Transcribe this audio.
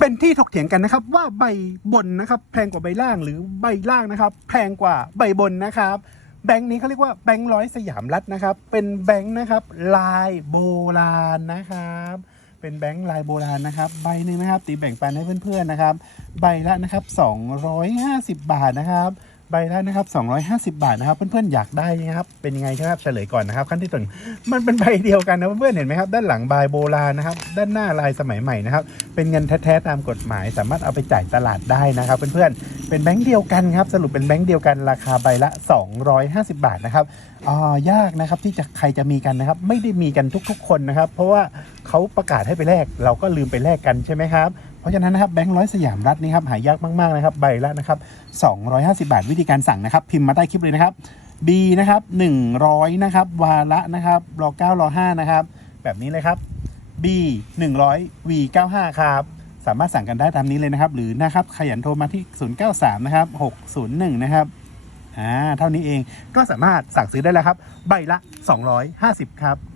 เป็นที่ถกเถียงกันนะครับ ว่าใบบนนะครับ แพงกว่าใบล่างหรือใบล่างนะครับ แพงกว่าใบบนนะครับ แบงค์นี้เขาเรียกว่าแบงค์ร้อยสยามรัฐนะครับ เป็นแบงค์นะครับ ลายโบราณนะครับเป็นแบงค์ลายโบราณนะครับ ใบหนึ่งนะครับ ตีแบ่งปันให้เพื่อนๆนะครับ ใบละนะครับ 250 บาทนะครับ ใบละนะครับ 250 บาทนะครับ เพื่อนๆอยากได้นะครับ เป็นยังไงครับเฉลยก่อนนะครับขั้นที่หนึ่งมันเป็นใบเดียวกันนะเพื่อนๆเห็นไหมครับ ด้านหลังใบโบราณนะครับ ด้านหน้าลายสมัยใหม่นะครับ เป็นเงินแท้ๆตามกฎหมาย สามารถเอาไปจ่ายตลาดได้นะครับ เพื่อนๆเป็นแบงค์เดียวกันครับ สรุปเป็นแบงค์เดียวกันราคาใบละ 250 บาทนะครับอ่ายากนะครับที่จะใครจะมีกันนะครับ ไม่ได้มีกันทุกๆ คนนะครับ เพราะว่าเขาประกาศให้ไปแลกเราก็ลืมไปแลกกันใช่ไหมครับ เพราะฉะนั้นนะครับแบงค์ร้อยสยามรัฐนี่ครับหายากมากๆนะครับใบละนะครับ250 บาทวิธีการสั่งนะครับ พิมพ์มาใต้คลิปเลยนะครับ B นะครับ100นะครับวาระนะครับรอ9รอ5นะครับแบบนี้เลยครับ B 100 V 95ครับสามารถสั่งกันได้ตามนี้เลยนะครับ หรือนะครับขยันโทรมาที่ 093นะครับ601นะครับอ่าเท่านี้เองก็สามารถสั่งซื้อได้แล้วครับ ใบละ 250 ครับ